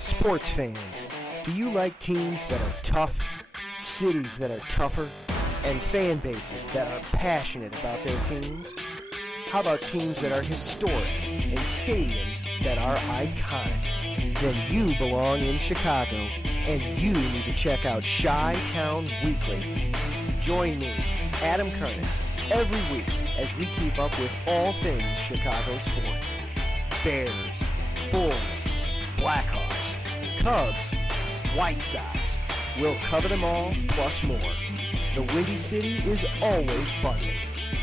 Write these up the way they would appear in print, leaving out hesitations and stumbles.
Sports fans, do you like teams that are tough, cities that are tougher, and fan bases that are passionate about their teams? How about teams that are historic and stadiums that are iconic? Then you belong in Chicago, and you need to check out Chi-Town Weekly. Join me, Adam Kernan, every week as we keep up with all things Chicago sports. Bears, Bulls, Blackhawks, Cubs, White Sox. We'll cover them all, plus more. The Windy City is always buzzing,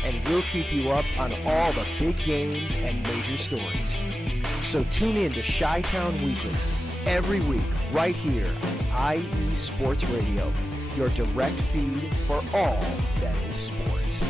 and we'll keep you up on all the big games and major stories. So tune in to Chi-Town Weekly every week right here on IE Sports Radio, your direct feed for all that is sports.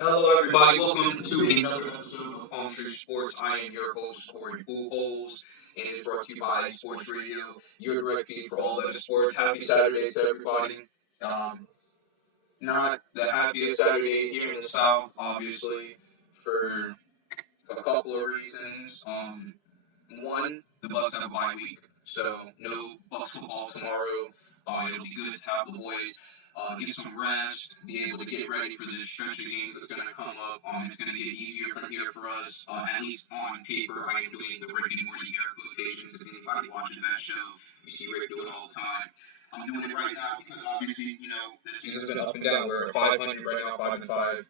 Hello, everybody. Welcome to another episode of Palm Tree Sports. I am your host, Corey Buchholz, and it's brought to you by Sports Radio, your direct feed for all that is sports. Happy Saturday to everybody. Not the happiest Saturday here in the South, obviously, for a couple of reasons. One, the Bucks have a bye week, so no Bucks football tomorrow. It'll be good to have the boys get some rest, be able to get ready for this stretch of games that's going to come up. It's going to get easier from here for us, at least on paper. I am doing the Rick and Morty air quotations. If anybody watches that show, you see Rick do it all the time. I'm doing it right now because obviously, this season's been up and down. We're at 500 right now, 5-5.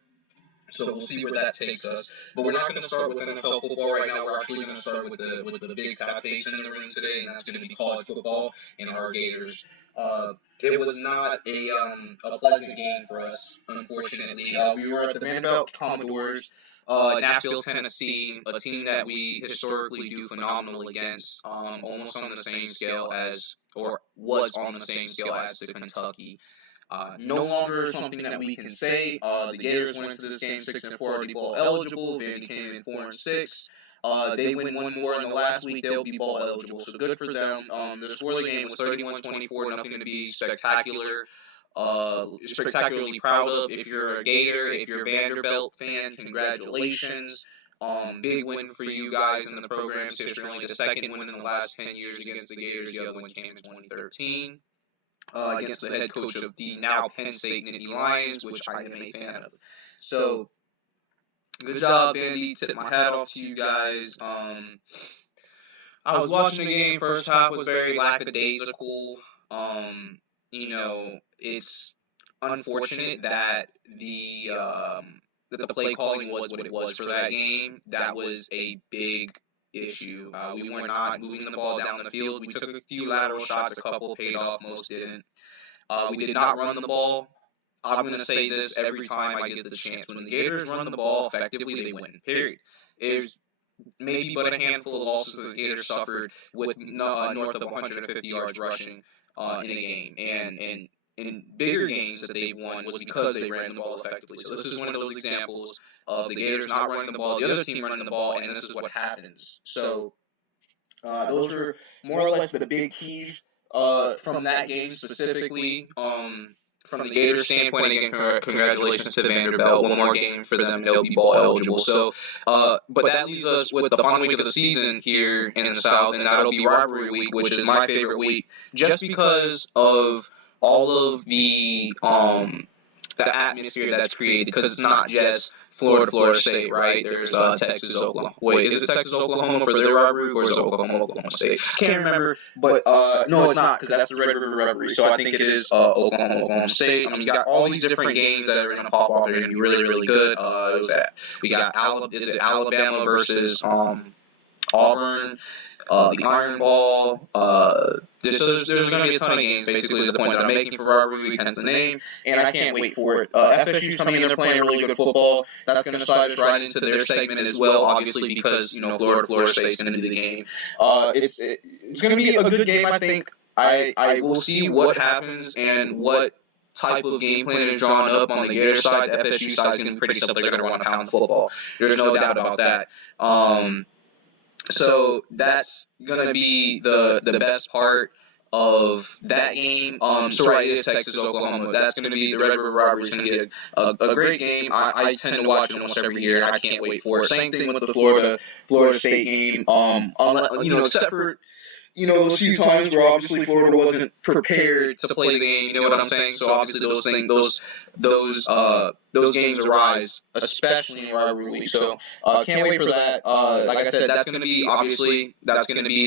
So we'll see where that takes us. But we're not going to start with NFL football right now. We're actually going to start with the big fat face in the room today, and that's going to be college football and our Gators. It was not a pleasant game for us, unfortunately. We were at the Vanderbilt Commodores, Nashville, Tennessee, a team that we historically do phenomenal against, almost on the same scale as, or was on the same scale as the Kentucky. No longer something that we can say. The Gators went into this game 6-4, already bowl eligible. Vandy came in 4-6. They win one more in the last week, they'll be bowl eligible, so good for them. The score of the game was 31-24, nothing to be spectacularly proud of. If you're a Gator, if you're a Vanderbilt fan, congratulations. Big win for you guys in the program's history, only the second win in the last 10 years against the Gators. The other one came in 2013. Against the head coach of the now Penn State Nittany Lions, which I am a fan of. So, good job, Vandy. Tip my hat off to you guys. I was watching the game. First half was very lackadaisical. It's unfortunate that the play calling was what it was for that game. That was a big issue. We were not moving the ball down the field. We took a few lateral shots, a couple paid off, most didn't. We did not run the ball. I'm going to say this every time I get the chance. When the Gators run the ball effectively, they win, period. There's maybe but a handful of losses that the Gators suffered with north of 150 yards rushing in a game. And in bigger games that they've won was because they ran the ball effectively. So this is one of those examples of the Gators not running the ball, the other team running the ball, and this is what happens. So those are more or less the big keys from that game specifically. From the Gators standpoint, again, congratulations to Vanderbilt. One more game for them, they'll be bowl eligible. So, but that leaves us with the final week of the season here in the South, and that'll be rivalry week, which is my favorite week, just because of all of the atmosphere that's created, because it's not just Florida State, right? There's Texas, Oklahoma. Wait, is it Texas, Oklahoma for their rivalry, or is it Oklahoma State? Can't remember, but no, it's not, because that's the Red River rivalry. So I think it is Oklahoma State. I mean, you got all these different games that are going to pop off. They're going to be really, really good. We got Alabama versus Auburn, the Iron Ball. There's going to be a ton of games, basically, is the point that I'm making for rivalry week, hence the name, and I can't wait for it. FSU's coming in, they're playing really good football. That's going to slide us right into their segment as well, obviously, because, Florida State's going to be the game. It's going to be a good game, I think. I will see what happens and what type of game plan is drawn up on the Gator side. The FSU side is going to be pretty simple. They're going to want to pound the football. There's no doubt about that. So that's going to be the best part of that game. So right, it is Texas, Oklahoma. That's going to be, the Red River Rivalry is going to be a great game. I tend to watch it almost every year, and I can't wait for it. Same thing with the Florida State game. Except for those few times where obviously Florida wasn't prepared to play the game, you know what I'm saying? So obviously those games arise, especially in rivalry week. So can't wait for that. Like I said, that's going to be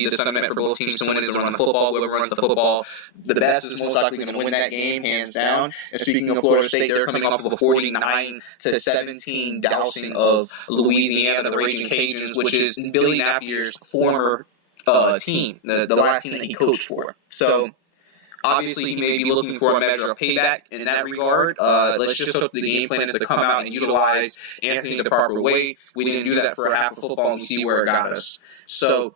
the sentiment for both teams to win, is to run the football. Whoever runs the football the best is most likely going to win that game, hands down. And speaking of Florida State, they're coming off of a 49-17 dousing of Louisiana, the Raging Cajuns, which is Billy Napier's former team, the last team that he coached for. So obviously he may be looking for a measure of payback in that regard. Let's just hope the game plan is to come out and utilize Anthony the proper way. We didn't do that for a half of football, and we see where it got us. So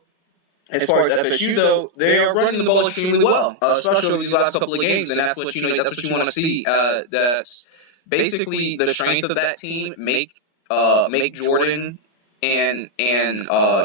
as far as FSU, though, they are running the ball extremely well, especially these last couple of games, and that's what you want to see. That's basically the strength of that team. Make Jordan and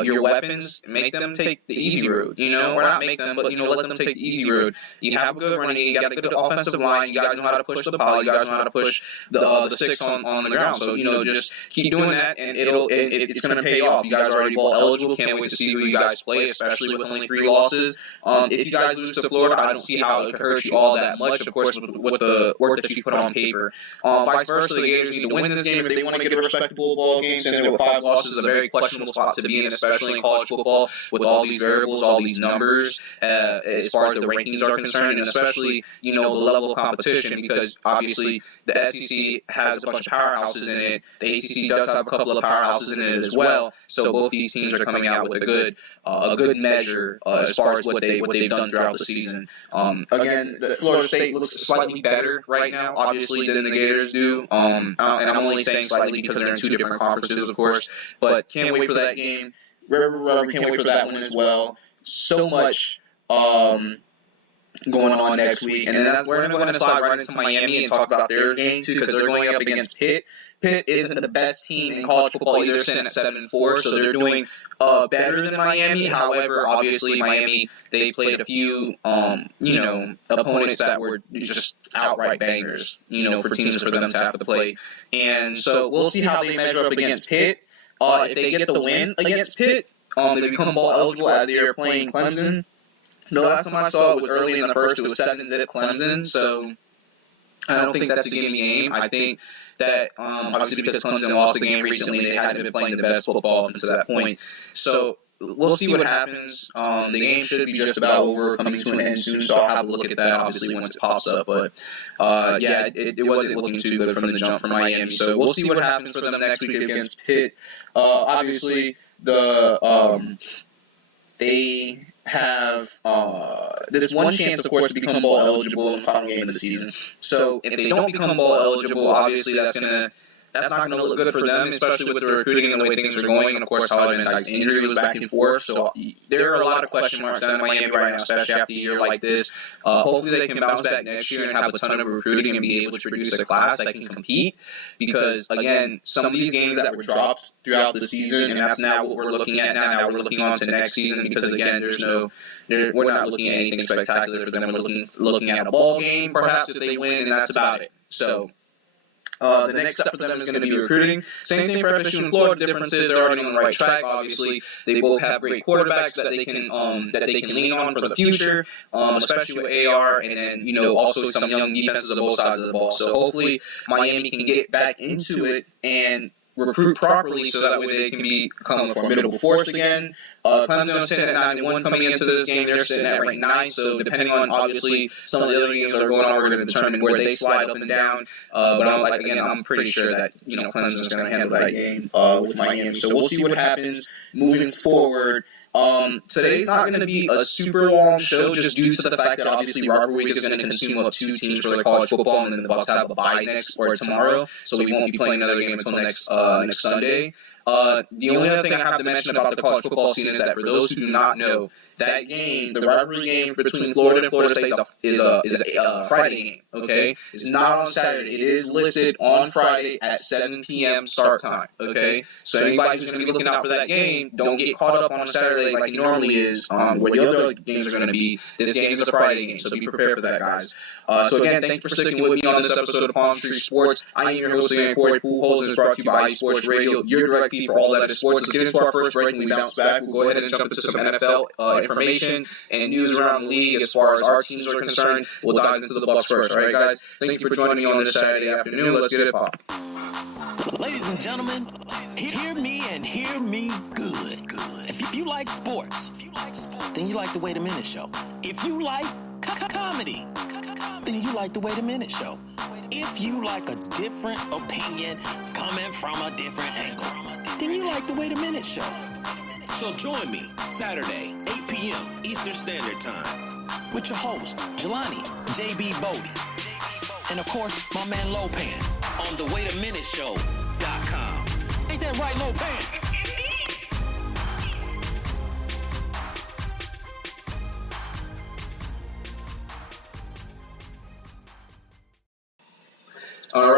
your weapons, make them take the easy road, or not make them, but, let them take the easy road. You have a good running, you got a good offensive line, you guys know how to push the pile, you guys know how to push the sticks on the ground, so, just keep doing that, and it's going to pay off. You guys are already ball eligible, can't wait to see who you guys play, especially with only 3 losses. If you guys lose to Florida, I don't see how it could hurt you all that much, of course, with the work that you put on paper. Vice versa, the Gators need to win this game if they want to get a respectable ball game, sitting there with 5 losses, a very questionable spot to be in, especially in college football, with all these variables, all these numbers, as far as the rankings are concerned, and especially, the level of competition, because obviously the SEC has a bunch of powerhouses in it. The ACC does have a couple of powerhouses in it as well. So both these teams are coming out with a good measure as far as what they've done throughout the season. Again, the Florida State looks slightly better right now, obviously, than the Gators do. And I'm only saying slightly because they're in 2 different conferences, of course. But can't wait for that game. Can't wait for that one as well. So much going on next week. And then we're going to slide right into Miami and talk about their game, too, because they're going up against Pitt. Pitt isn't the best team in college football either, sitting at 7-4, so they're doing better than Miami. However, obviously, Miami, they played a few, opponents that were just outright bangers, for teams for them to have to play. And so we'll see how they measure up against Pitt. If they get the win against Pitt, they become ball eligible as they are playing Clemson. The last time I saw it was early in the first. It was 7-0 Clemson, so I don't think that's a gimme game. I think that, obviously because Clemson lost the game recently, they hadn't been playing the best football up to that point. So we'll see what happens. The game should be just about over, coming to an end soon, so I'll have a look at that, obviously, once it pops up. But, it wasn't looking too good from the jump for Miami. So we'll see what happens for them next week against Pitt. Obviously, they have this one chance, of course, to become ball eligible in the final game of the season. So if they don't become ball eligible, obviously that's not going to look good for them, especially with the recruiting and the way things are going. And, of course, how Dyke's injury was back and forth. So there are a lot of question marks on Miami right now, especially after a year like this. Hopefully they can bounce back next year and have a ton of recruiting and be able to produce a class that can compete. Because, again, some of these games that were dropped throughout the season, and that's now what we're looking at now. Now we're looking on to next season because, again, we're not looking at anything spectacular for them. We're looking at a ball game, perhaps, if they win, and that's about it. So the next step for them is going to be recruiting. Same thing for FSU and Florida. The difference is they're already on the right track. Obviously, they both have great quarterbacks that they can lean on for the future, especially with AR, and then also some young defenses on both sides of the ball. So hopefully Miami can get back into it and recruit properly so that way they can become a formidable force again. Clemson is sitting at 9-1 coming into this game. They're sitting at ranked 9, so depending on, obviously, some of the other games that are going on, we're going to determine where they slide up and down. But I'm pretty sure that, Clemson is going to handle that game with Miami. So we'll see what happens moving forward. Today's not going to be a super long show just due to the fact that obviously rivalry week is going to consume up 2 teams for their college football, and then the Bucs have a bye next or tomorrow, so we won't be playing another game until next Sunday. The only other thing I have to mention about the college football scene is that for those who do not know, that game, the rivalry game between Florida and Florida State is a Friday game, okay? It's not on Saturday. It is listed on Friday at 7 p.m. start time, okay? So anybody who's going to be looking out for that game, don't get caught up on a Saturday like it normally is, where the other games are going to be. This game is a Friday game, so be prepared for that, guys. So again, thank you for sticking with me on this episode of Palm Street Sports. I am your host, Corey Pujols, and it's brought to you by iSports Radio, your direct feed for all that is sports. Let's get into our first break, and we bounce back. We'll go ahead and jump into some NFL information and news around the league as far as our teams are concerned. We'll dive into the Bucs first. All right, guys? Thank you for joining me on this Saturday afternoon. Let's get it pop. Ladies and gentlemen, hear me and hear me good. If you like sports, then you like the Wait a Minute Show. If you like comedy, then you like the Wait a Minute Show. If you like a different opinion coming from a different angle, then you like the Wait a Minute Show. So join me Saturday, 8 p.m. Eastern Standard Time with your host, Jelani J.B. Bodie. And of course, my man Lopan on the WaitAMinuteShow.com. Ain't that right, Lopan? All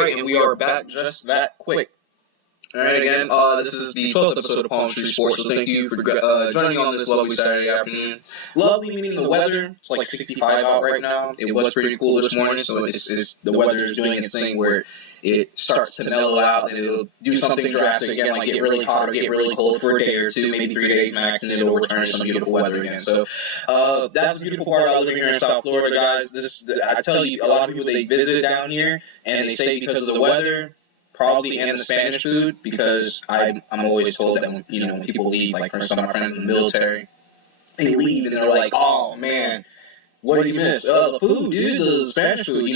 right, and we are back just that quick. All right, again, this is the 12th episode of Palm Street Sports, so thank you for joining me on this lovely Saturday afternoon. Lovely meaning the weather. It's like 65 out right now. It was pretty cool this morning, so it's the weather is doing its thing where it starts to mellow out, and it'll do something drastic again, like get really hot or get really cold for a day or two, maybe 3 days max, and it'll return to some beautiful weather again. So that's the beautiful part about living here in South Florida, guys. I tell you, a lot of people, they visit down here, and they say because of the weather, probably, and the Spanish food, because I'm always told that when people leave, like for some of my friends in the military, they leave and they're like, oh man, what do you miss? The food, dude, the Spanish food,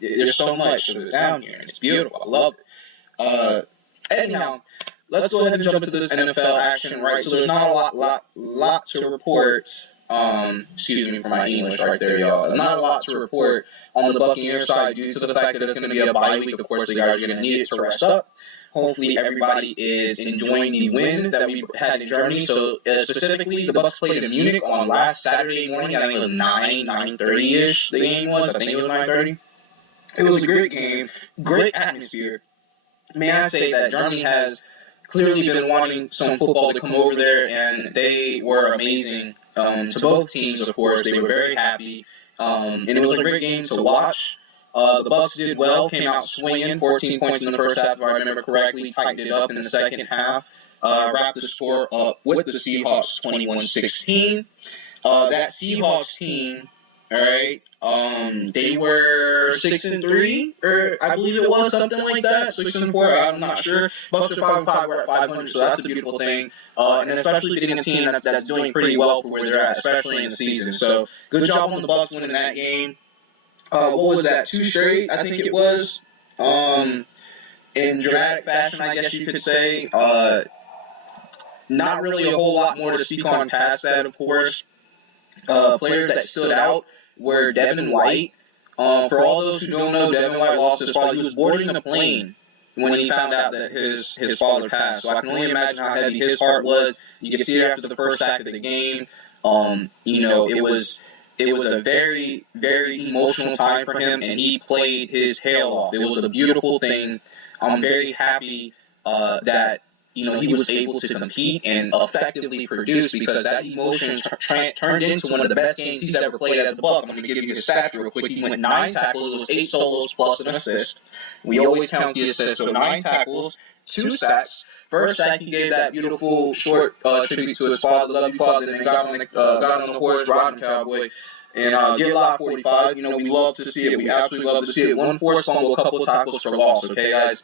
there's so much down here. It's beautiful. I love it. Anyhow, let's go ahead and jump into this NFL action, right? So there's not a lot to report. Excuse me for my English right there, y'all. Not a lot to report on the Buccaneers side due to the fact that it's going to be a bye week. Of course, the guys are going to need it to rest up. Hopefully, everybody is enjoying the win that we had in Germany. So, specifically, the Bucs played in Munich on last Saturday morning. I think it was 9:30-ish the game was. I think it was 9:30. It was a great game, great atmosphere. May I say that Germany has clearly been wanting some football to come over there, and they were amazing to both teams, of course. They were very happy, and it was a great game to watch. The Bucs did well, came out swinging, 14 points in the first half, if I remember correctly, tightened it up in the second half, wrapped the score up with the Seahawks 21-16. That Seahawks team, all right, they were 6-3, or I believe it was something like that, 6-4. I'm not sure. Bucs are 5-5. We're at 500, so that's a beautiful thing. And especially getting a team that's doing pretty well for where they're at, especially in the season. So good job on the Bucs winning that game. What was that? 2 straight, I think it was. In dramatic fashion, I guess you could say. Not really a whole lot more to speak on past that, of course. Players that stood out were Devin White. For all those who don't know, Devin White lost his father. He was boarding a plane when he found out that his father passed. So I can only imagine how heavy his heart was. You can see it after the first sack of the game. It was a very, very emotional time for him, and he played his tail off. It was a beautiful thing. I'm very happy that he was able to compete and effectively produce, because that emotion turned into one of the best games he's ever played as a Buck. I'm going to give you his stats real quick. He went 9 tackles. It was 8 solos plus an assist. We always count the assist, so 9 tackles, 2 sacks. First sack, he gave that beautiful short tribute to his father, love you, father, and then got on the horse, riding Cowboy. And get live 45. We love to see it. We absolutely love to see it. 1 forced fumble, a couple of tackles for loss. Okay, guys.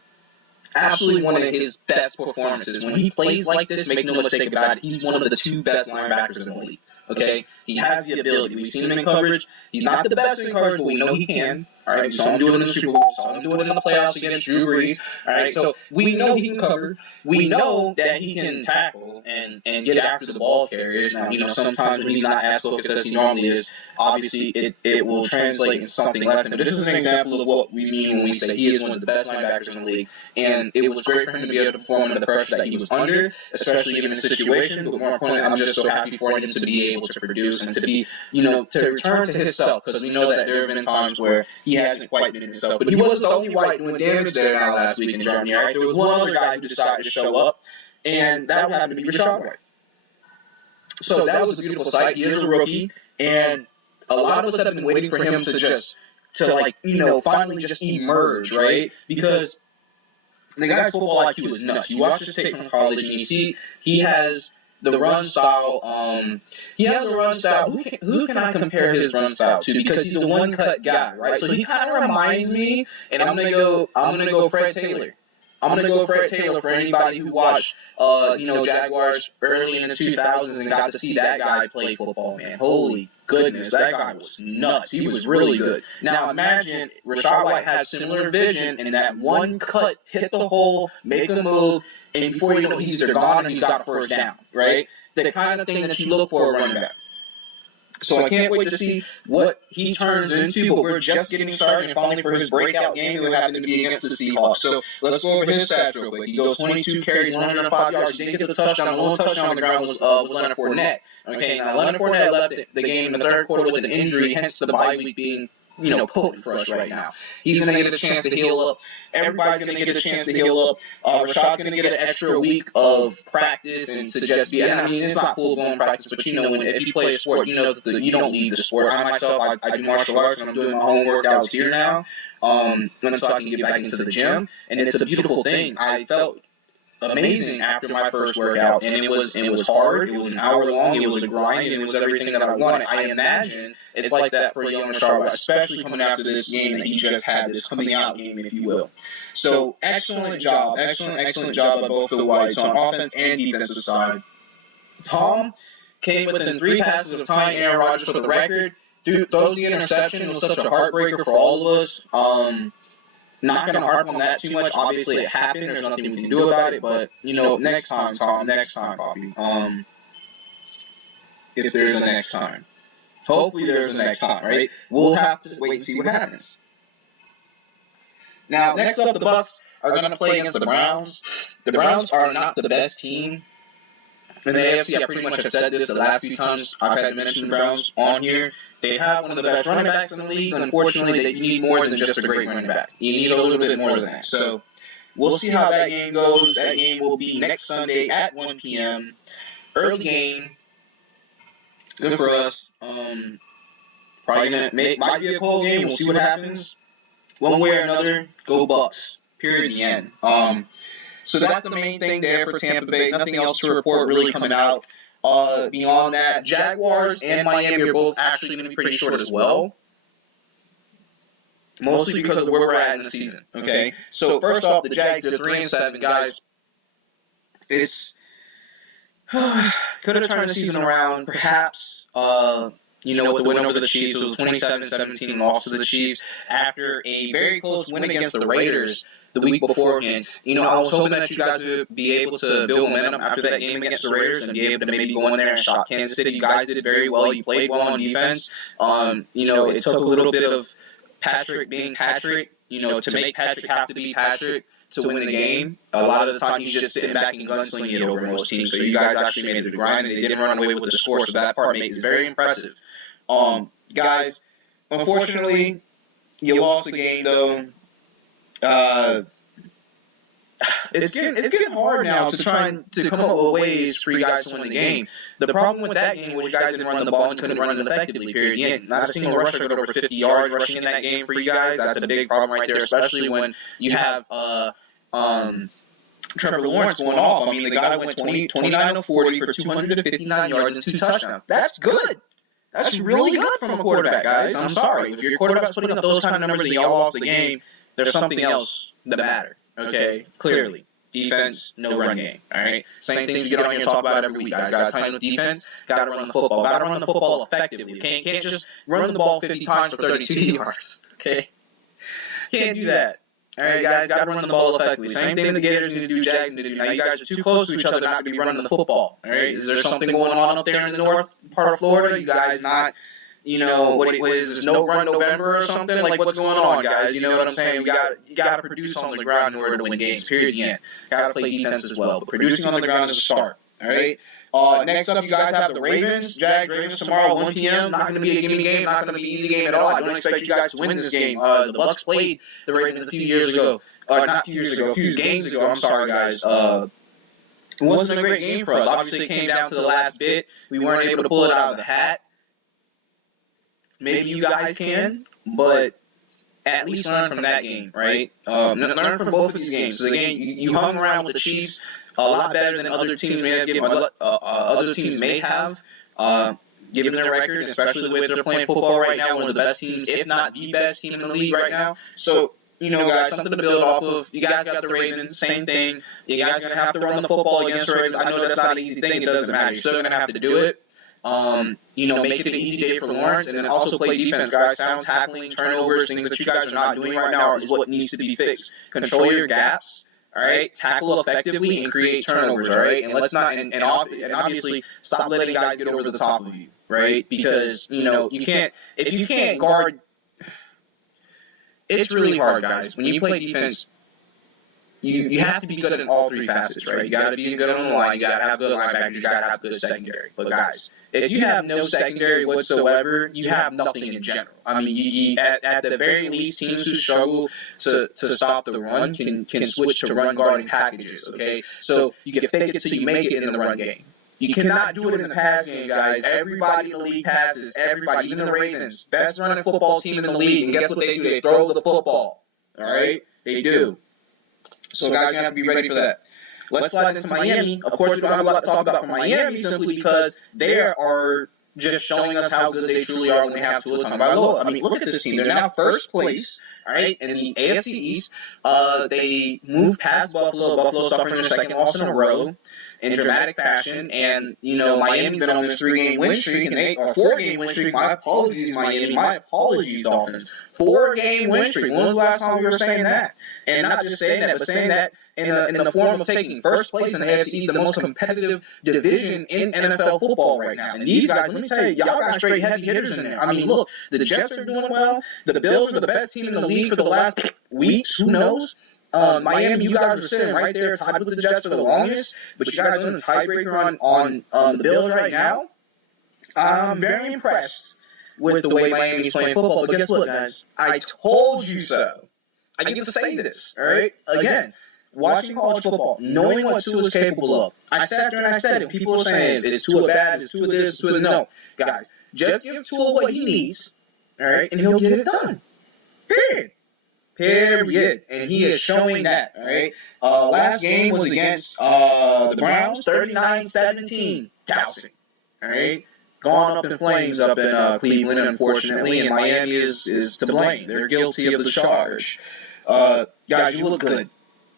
absolutely one of his best performances. When he plays like this, make no mistake about it, he's one of the 2 best linebackers in the league. Okay? He has the ability. We've seen him in coverage. He's not the best in coverage, but we know he can. All right? We saw him do it in the Super Bowl. We saw him do it in the playoffs against Drew Brees. All right? So we know he can cover. We know that he can tackle and get after the ball carriers. Now, sometimes when he's not as focused as he normally is, obviously it will translate into something less. But this is an example of what we mean when we say he is one of the best linebackers in the league. And it was great for him to be able to perform under the pressure that he was under, especially given the situation. But more importantly, I'm just so happy for him to be able to produce and to be, to return to himself, because we know that there have been times where he hasn't quite been himself. But he wasn't the only white doing damage there now last week in Germany. Right? There was one other guy who decided to show up, and that happened to be Rachaad White. So that was a beautiful sight. He is a rookie, and a lot of us have been waiting for him to finally just emerge, right? Because the guy's football IQ is nuts. You watch his tape from college, and you see he has the run style. Who can I compare his run style to? Because he's a one-cut guy, right? So he kind of reminds me, and I'm gonna go Fred Taylor. I'm going to go Fred Taylor for anybody who watched, Jaguars early in the 2000s and got to see that guy play football, man. Holy goodness, that guy was nuts. He was really good. Now imagine Rachaad White has similar vision, and that one cut, hit the hole, make a move, and before you know it, he's either gone or he's got a first down, right? The kind of thing that you look for a running back. So I can't wait to see what he turns into, but we're just getting started, and finally for his breakout game, it will happen to be against the Seahawks. So let's go over his stats real quick. He goes 22 carries, 105 yards. He didn't get the touchdown. The only touchdown on the ground was Leonard Fournette. Okay, now Leonard Fournette left the game in the third quarter with an injury, hence the bye week being potent for us right now. He's going to get a chance to heal up. Everybody's going to get a chance to heal up. Rashaad's going to get an extra week of practice and to just be, it's not full-blown practice, but if you play a sport, that you don't leave the sport. I myself, I do martial arts, and I'm doing my home workouts here now, and so I can get back into the gym, and it's a beautiful thing. I felt amazing after my first workout, and it was hard. It was an hour long. It was a grind, and it was everything that I wanted. I imagine it's like that for young Rachaad White, especially coming after this game that he just had, this coming out game, if you will. So excellent job by both the Whites on offense and defensive side. Tom came within 3 passes of tying Aaron Rodgers for the record. Throws the interception. It was such a heartbreaker for all of us. Not going to harp on that too much. Obviously, it happened. There's nothing we can do about it. But, next time, Tom. Next time, Bobby. If there's a next time. Hopefully there's a next time, right? We'll have to wait and see what happens. Now, next up, the Bucs are going to play against the Browns. The Browns are not the best team in the AFC. I pretty much have said this the last few times I've had to mention the Browns on here. They have one of the best running backs in the league. Unfortunately, you need more than just a great running back. You need a little bit more than that. So we'll see how that game goes. That game will be next Sunday at 1 p.m. Early game. Good for us. Probably might be a cold game. We'll see what happens. One way or another, go Bucs. Period. The end. So that's the main thing there for Tampa Bay. Nothing else to report really coming out. Beyond that, Jaguars and Miami are both actually going to be pretty short as well. Mostly because of where we're at in the season. Okay? So first off, the Jags are 3-7. Guys, it's could have turned the season around. Perhaps, with the win over the Chiefs. It was 27-17 loss to the Chiefs after a very close win against the Raiders the week beforehand. I was hoping that you guys would be able to build momentum after that game against the Raiders and be able to maybe go in there and shock Kansas City. You guys did very well. You played well on defense. It took a little bit of Patrick being Patrick, to make Patrick have to be Patrick to win the game. A lot of the time he's just sitting back and gunslinging it over most teams. So you guys actually made it a grind, and they didn't run away with the score. So that part is very impressive. Guys, unfortunately, you lost the game, though. It's getting hard now to try to come up with ways for you guys to win the game. The problem with that game was you guys didn't run the ball and couldn't run it effectively, period. Not a single rusher got over 50 yards rushing in that game for you guys. That's a big problem right there, especially when you have Trevor Lawrence going off. The guy went 29 of 40 for 259 yards and 2 touchdowns. That's good. That's really good from a quarterback, guys. I'm sorry. If your quarterback's putting up those kind of numbers and y'all lost the game, there's something else that matters. Okay, clearly. Defense, no run game. All right. Same things we get on here and talk about every week, guys. Got to tighten up defense. Got to run the football. Got to run the football effectively. Can't just run the ball 50 times for 32 yards. Okay. Can't do that. All right, guys. Got to run the ball effectively. Same thing the Gators need to do. Jags need to do. Now you guys are too close to each other not to be running the football. All right. Is there something going on up there in the north part of Florida? You guys not. What is this, no run November or something? Like, what's going on, guys? You know what I'm saying? You got to produce on the ground in order to win games, period, the end. Got to play defense as well, but producing on the ground is a start, all right? Next up, you guys have the Ravens. Jags, Ravens tomorrow, 1 p.m. Not going to be a gimme game, not going to be an easy game at all. I don't expect you guys to win this game. The Bucs played the Ravens a few years ago. Not a few years ago, a few games ago. I'm sorry, guys. It wasn't a great game for us. Obviously, it came down to the last bit. We weren't able to pull it out of the hat. Maybe you guys can, but at least learn from that game, right? Learn from both of these games. So again, you hung around with the Chiefs a lot better than other teams may have given. Other teams may have, given their record, especially the way they're playing football right now. One of the best teams, if not the best team in the league right now. So, guys, something to build off of. You guys got the Ravens, same thing. You guys are going to have to run the football against the Ravens. I know that's not an easy thing. It doesn't matter. You're still going to have to do it. Make it an easy day for Lawrence, and then also play defense, guys. Sound tackling, turnovers, things that you guys are not doing right now is what needs to be fixed. Control your gaps, all right? Tackle effectively and create turnovers, all right? And let's not, and obviously stop letting guys get over the top of you, right? Because, you can't, if you can't guard, it's really hard, guys. When you play defense, you have to be good in all three facets, right? You got to be good on the line. You got to have good linebackers. You got to have good secondary. But guys, if you have no secondary whatsoever, you have nothing in general. I mean, at the very least, teams who struggle to stop the run can switch to run guarding packages. Okay, so you can fake it till you make it in the run game. You cannot do it in the pass game, guys. Everybody in the league passes. Everybody, even the Ravens, best running football team in the league. And guess what they do? They throw the football. All right, they do. So guys, you have to be ready for that. Let's slide into Miami. Of course, we don't have a lot to talk about from Miami simply because they are just showing us how good they truly are when they have Tua Tagovailoa. I mean, look at this team. They're now first place, all right, in the AFC East. They moved past Buffalo. Buffalo suffering their second loss in a row in dramatic fashion. And, Miami's been on this 3-game win streak, or 4-game win streak. My apologies, Miami. My apologies, Dolphins. 4-game win streak. When was the last time we were saying that? And not just saying that, but saying that in the form of taking first place in the AFC East, the most competitive division in NFL football right now. And these guys, let me tell you, y'all got straight heavy hitters in there. I mean, look, the Jets are doing well. The Bills are the best team in the league for the last weeks. Who knows? Miami, you guys are sitting right there tied with the Jets for the longest, but you guys are in the tiebreaker on the Bills right now. I'm very impressed with the way Miami's playing football, but guess what, guys? I told you so. I get to say this, all right? Again, watching college football, knowing what Tua is capable of. I sat there and I said it. People are saying, is Tua bad? Is Tua this? Is Tua that? No. Guys, just give Tua what he needs, all right, and he'll get it done. Period. And he is showing that, all right? Last game was against the Browns, 39-17, dousing, all right? Gone up in flames up in Cleveland, unfortunately, and Miami is to blame. They're guilty of the charge. Guys, you look good.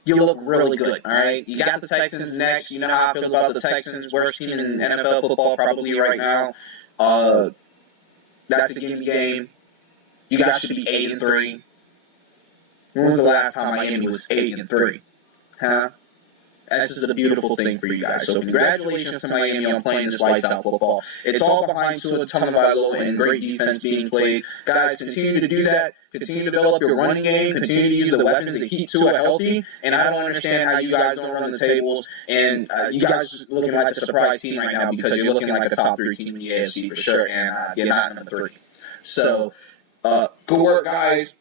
You look really good, all right? You got the Texans next. You know how I feel about the Texans. Worst team in NFL football probably right now. That's a gimme game. You guys should be 8-3. When was the last time Miami was 8-3? Huh? This is a beautiful thing for you guys. So congratulations to Miami on playing this lights-out football. It's all behind Tua Tagovailoa and great defense being played. Guys, continue to do that. Continue to develop your running game. Continue to use the weapons to keep Tua healthy. And I don't understand how you guys don't run the tables. And you guys are looking like a surprise team right now because you're looking like a top 3 team in the AFC for sure. And you're not number 3. So, good work, guys.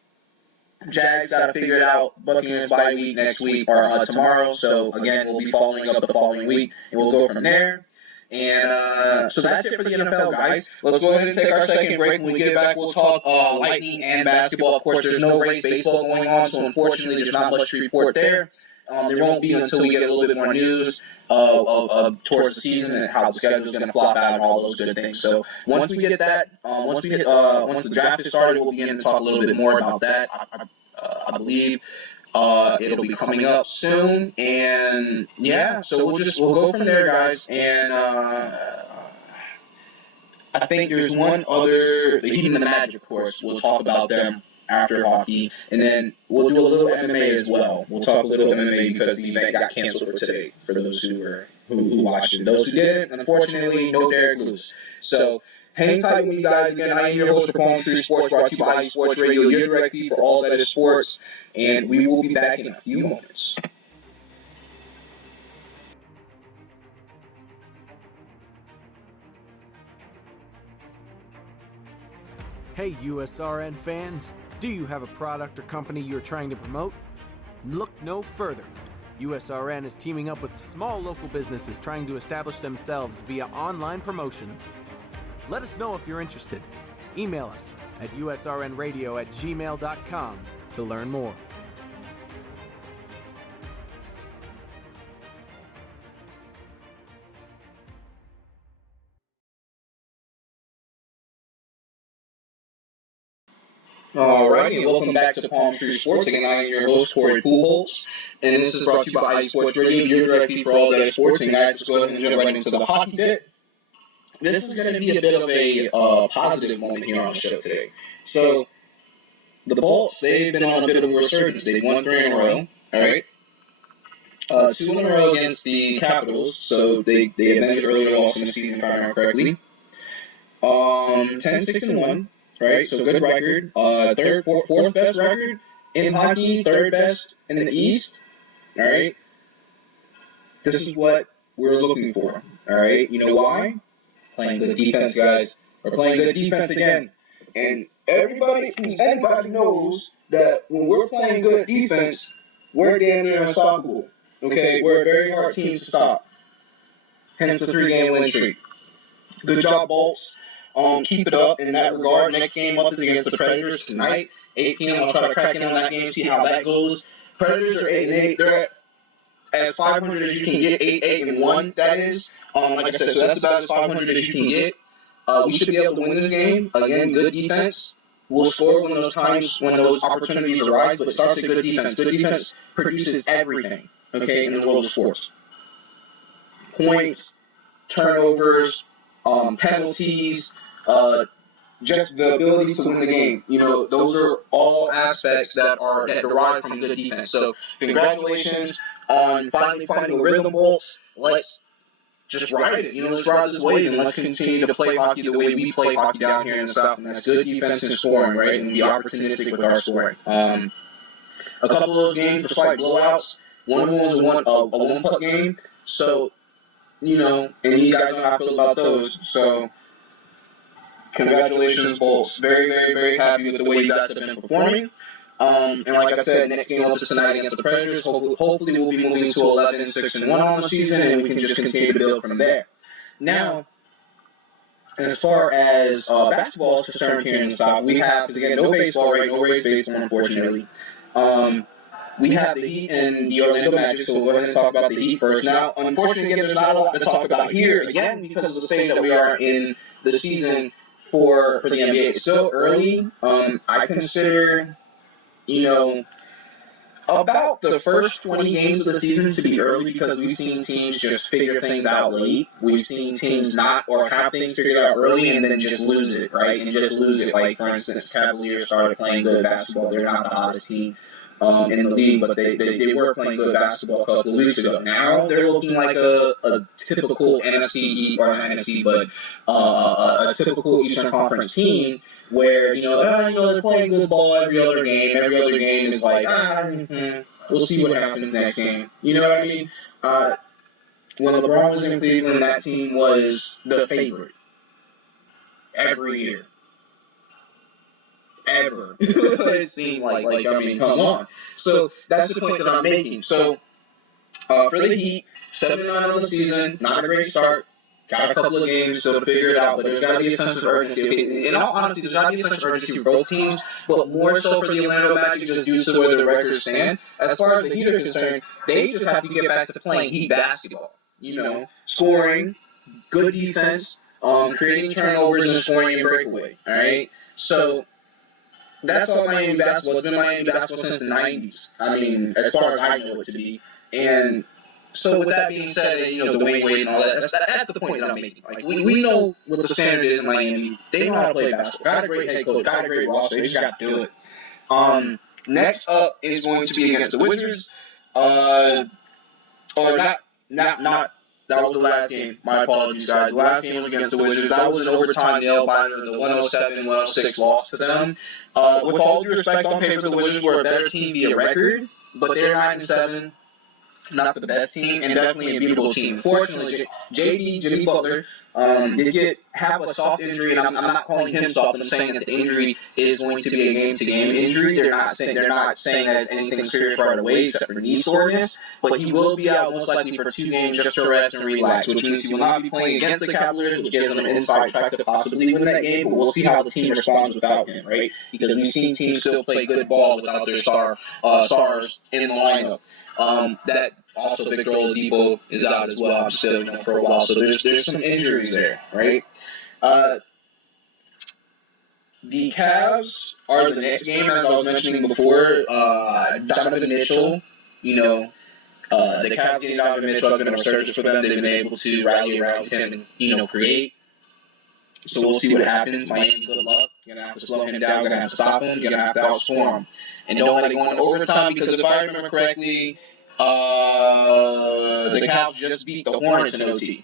Jags got to figure it out. Buccaneers bye week next week or tomorrow. So, again, we'll be following up the following week, and we'll go from there. And so that's it for the NFL, guys. Let's go ahead and take our second break. When we get back, we'll talk Lightning and basketball. Of course, there's no race baseball going on, so unfortunately, there's not much to report there. There won't be until we get a little bit more news towards the season and how the schedule is going to flop out and all those good things. So once we get that, once the draft is started, we'll begin to talk a little bit more about that. I believe. It'll be coming up soon, and yeah, so we'll go from there, guys. And I think there's one other, the Heat and the Magic, of course. We'll talk about them after hockey, and then we'll do a little MMA as well. We'll talk a little MMA because the event got canceled for today. For those who watched it, those who didn't, unfortunately, no Derek Lewis. So hang tight with me, guys. Again, I am your host for Palm Tree Sports, brought to you by Sports Radio, your direct feed for all that is sports, and we will be back in a few moments. Hey USRN fans, do you have a product or company you're trying to promote? Look no further. USRN is teaming up with small local businesses trying to establish themselves via online promotion. Let us know if you're interested. Email us at usrnradio@gmail.com to learn more. Alrighty, and welcome back to Palm Tree Sports. Again, I am your host, Corey Pujols, and this is brought to you by Sports Radio, your direct feed for all that is sports. And guys, let's go ahead and jump right into the hockey bit. This is going to be a bit of a positive moment here on the show today. So, the Bolts, they've been on a bit of a resurgence. They've won 3 in a row, alright? 2 in a row against the Capitals, so they avenged earlier loss in the season, if I remember correctly. 10-6-1. Right, so good record. Fourth best record in hockey, third best in the East. All right, this is what we're looking for. All right, you know why? Playing good defense, guys. We're playing good defense again, and anybody knows that when we're playing good defense, we're damn near unstoppable. Okay, we're a very hard team to stop. Hence the 3-game win streak. Good job, Bolts. Keep it up in that regard. Next game up is against the Predators tonight, 8 p.m. I'll try to crack in on that game, see how that goes. Predators are 8-8. They're as 500 as you can get, 8-1. That is, like I said, so that's about as 500 as you can get. We should be able to win this game. Again, good defense. We'll score when those opportunities arise, but it starts with good defense. Good defense produces everything, okay, in the world of sports. Points, turnovers, penalties, just the ability to win the game. You know, those are all aspects that derive from good defense. So, congratulations on finally finding a rhythm, Bolts. Let's just ride it. You know, let's ride this wave and let's continue to play hockey the way we play hockey down here in the South, and that's good defense and scoring, right? And be opportunistic with our scoring. A couple of those games were slight blowouts. One of them was a one-puck game. So, you know, and you guys know how I feel about those. So, congratulations, Bolts. Very, very, very happy with the way you guys have been performing. And like I said, next game up is tonight against the Predators. Hopefully, we'll be moving to 11-6-1 on the season, and we can just continue to build from there. Now, as far as basketball is concerned here in the South, we have, because again, no baseball, right? No race baseball, unfortunately. We have the Heat and the Orlando Magic, so we'll go ahead and talk about the Heat first. Now, unfortunately, again, there's not a lot to talk about here, again, because of the stage that we are in the season for the NBA. It's still early. I consider, you know, about the first 20 games of the season to be early because we've seen teams just figure things out late. We've seen teams not or have things figured out early and then just lose it, right? And just lose it. Like, for instance, Cavaliers started playing good basketball. They're not the hottest team in the league, but they were playing good basketball a couple of weeks ago. Now they're looking like a typical NFC, or not NFC, but a typical Eastern Conference team where, they're playing good ball every other game. Every other game is like, we'll see what happens next game. You know what I mean? When LeBron was in Cleveland, that team was the favorite every year. Ever. It seemed like, I mean, come on. So, that's the point that I'm making. So, for the Heat, 7-9 on the season, not a great start. Got a couple of games still to figure it out, but there's got to be a sense of urgency. Okay, in all honesty, there's got to be a sense of urgency for both teams, but more so for the Orlando Magic just due to where the records stand. As far as the Heat are concerned, they just have to get back to playing Heat basketball. Scoring, good defense, creating turnovers and scoring and breakaway. All right? So, that's all Miami basketball. It's been Miami basketball since the 90s. I mean, as far as I know it to be. And so with that being said, Dwayne Wade and all that, that's the point that I'm making. Like, we know what the standard is in Miami. They know how to play basketball. Got a great head coach. Got a great roster. They just got to do it. Next up is going to be against the Wizards. Or not. That was the last game. My apologies, guys. The last game was against the Wizards. That was an overtime nail-biter, the 107-106 loss to them. With all due respect, on paper, the Wizards were a better team via record, but they're 9-7. Not the best team, and definitely a beatable team. Fortunately, Jimmy Butler, did have a soft injury, and I'm not calling him soft. I'm saying that the injury is going to be a game-to-game injury. They're not saying that it's anything serious right away, except for knee soreness. But he will be out most likely for 2 games just to rest and relax, which means he will not be playing against the Cavaliers, which gives them an inside track to possibly win that game. But we'll see how the team responds without him, right? Because we've seen teams still play good ball without their stars in the lineup. That also Victor Oladipo is out as well, still, for a while. So there's some injuries there, right? The Cavs are the next game, as I was mentioning before. Donovan Mitchell, the Cavs getting Donovan Mitchell has been a resurgence for them. They've been able to rally around him and, create. So we'll see what happens. Miami, good luck. You're going to have to slow him down. You're going to have to stop him. You're going to have to outscore him. And don't let it go into overtime, because if I remember correctly, the Cavs just beat the Hornets in OT.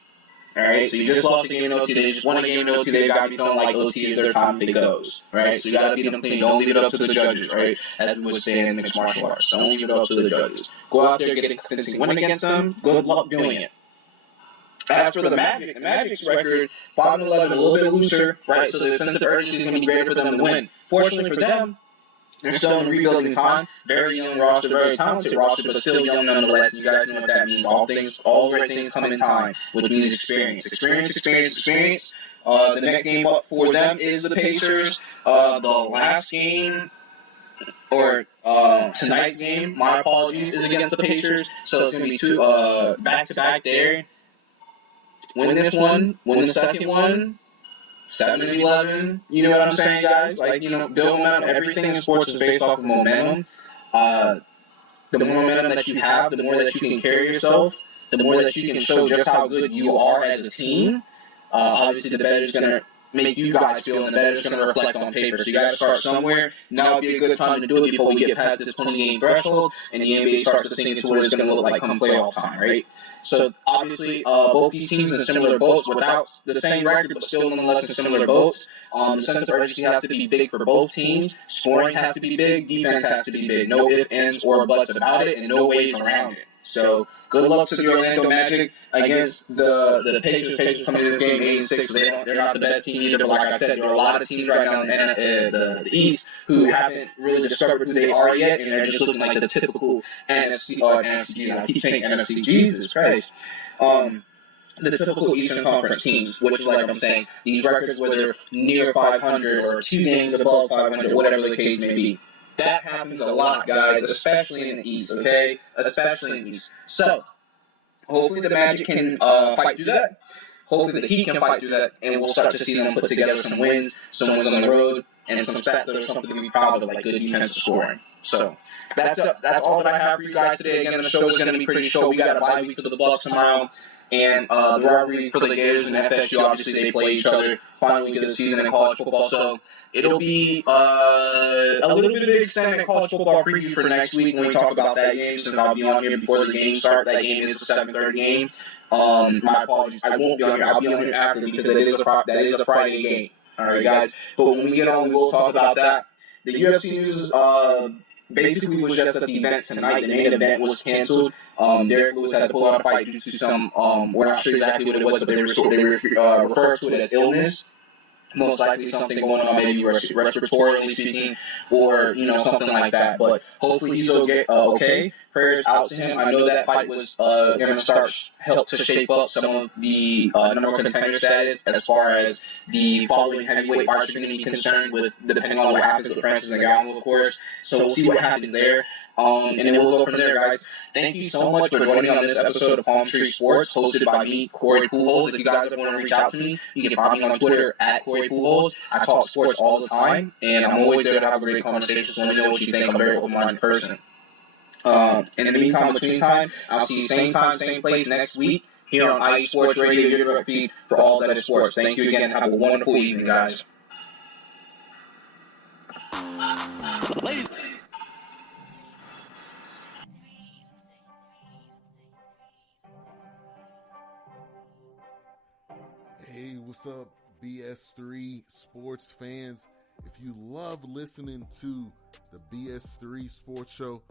Alright, so you just lost a game in OT. They just won a game in OT. They've got to be feeling like OT is their time if it goes. Right? So you got to beat them clean. Don't leave it up to the judges, right? As we would say in mixed martial arts. Don't leave it up to the judges. Go out there, get a convincing win against them. Good luck doing it. As for the Magic's record, 5-11, a little bit looser, right? So the sense of urgency is going to be greater for them to win. Fortunately for them, they're still in rebuilding time. Very young roster, very talented roster, but still young nonetheless. You guys know what that means. All great things come in time, which means experience. The next game up for them is the Pacers. The last game, or tonight's game, my apologies, is against the Pacers. So it's going to be 2 back-to-back there. Win this one, win the second one. 7-11, you know what I'm saying, guys? Like, build momentum. Everything in sports is based off of momentum. The more momentum that you have, the more that you can carry yourself, the more that you can show just how good you are as a team. Obviously, the better it's going to make you guys feel, and the better it's going to reflect on paper. So you got to start somewhere. Now would be a good time to do it before we get past this 20-game threshold, and the NBA starts to sink into what it's going to look like come playoff time, right? So obviously, both these teams in similar boats, without the same record, but still nonetheless in similar boats. The sense of urgency has to be big for both teams. Scoring has to be big. Defense has to be big. No ifs, ands, or buts about it, and no ways around it. So good luck to the Orlando Magic against the Pacers. Pacers coming to this game 8-6. So they're not the best team either. But like I said, there are a lot of teams right now in the East who haven't really discovered who they are yet, and they're just looking like the typical NFC. I keep saying NFC. Jesus Christ. The typical Eastern Conference teams, which is like I'm saying, these records where they're near 500 or 2 games above 500, whatever the case may be. That happens a lot, guys, especially in the East, okay? Especially in the East. So, hopefully the Magic can fight through that. Hopefully the Heat can fight through that, and we'll start to see them put together some wins on the road, and some stats that are something to be proud of, like good defensive scoring. So, that's all that I have for you guys today. Again, the show is going to be pretty short. We got a bye week for the Bucks tomorrow. And the rivalry for the Gators and FSU, obviously they play each other final week of the season in college football. So it'll be a little bit of an extended college football preview for next week when we talk about that game, since I'll be on here before the game starts. That game is the 7:30 game. My apologies. I won't be on here. I'll be on here after, because that is a Friday game. All right, guys. But when we get on, we will talk about that. The UFC news basically was just at the event tonight. The main event was canceled. Derek Lewis had to pull out a fight due to some, we're not sure exactly what it was, but they referred to it as illness. Most likely something going on, maybe respiratorily speaking, or, something like that. But hopefully he's okay. Prayers out to him. I know that fight was going to help to shape up some of the number one contender status, as far as the following heavyweight fights are going to be concerned with, depending on what happens with Francis Ngannou, of course. So we'll see what happens there. And then we'll go from there, guys. Thank you so much for joining on this episode of Palm Tree Sports, hosted by me, Corey Pujols. If you guys ever want to reach out to me, you can find me on Twitter at Corey Pujols. I talk sports all the time, and I'm always there to have a great conversation. So let me know what you think. I'm a very open-minded person. In the meantime, between time, I'll see you same time, same place next week here on IE Sports Radio, your direct feed for all that is sports. Thank you again. Have a wonderful evening, guys. Ladies. Hey, what's up, BS3 sports fans? If you love listening to the BS3 Sports Show,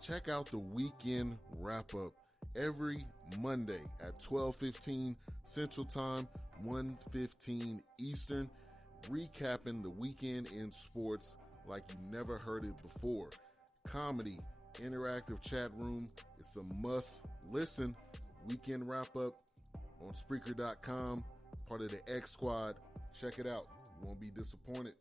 check out the weekend wrap-up every Monday at 12:15 Central Time, 1:15 Eastern, recapping the weekend in sports like you never heard it before. Comedy, interactive chat room, it's a must-listen. Weekend wrap-up on Spreaker.com, part of the X Squad. Check it out. You won't be disappointed.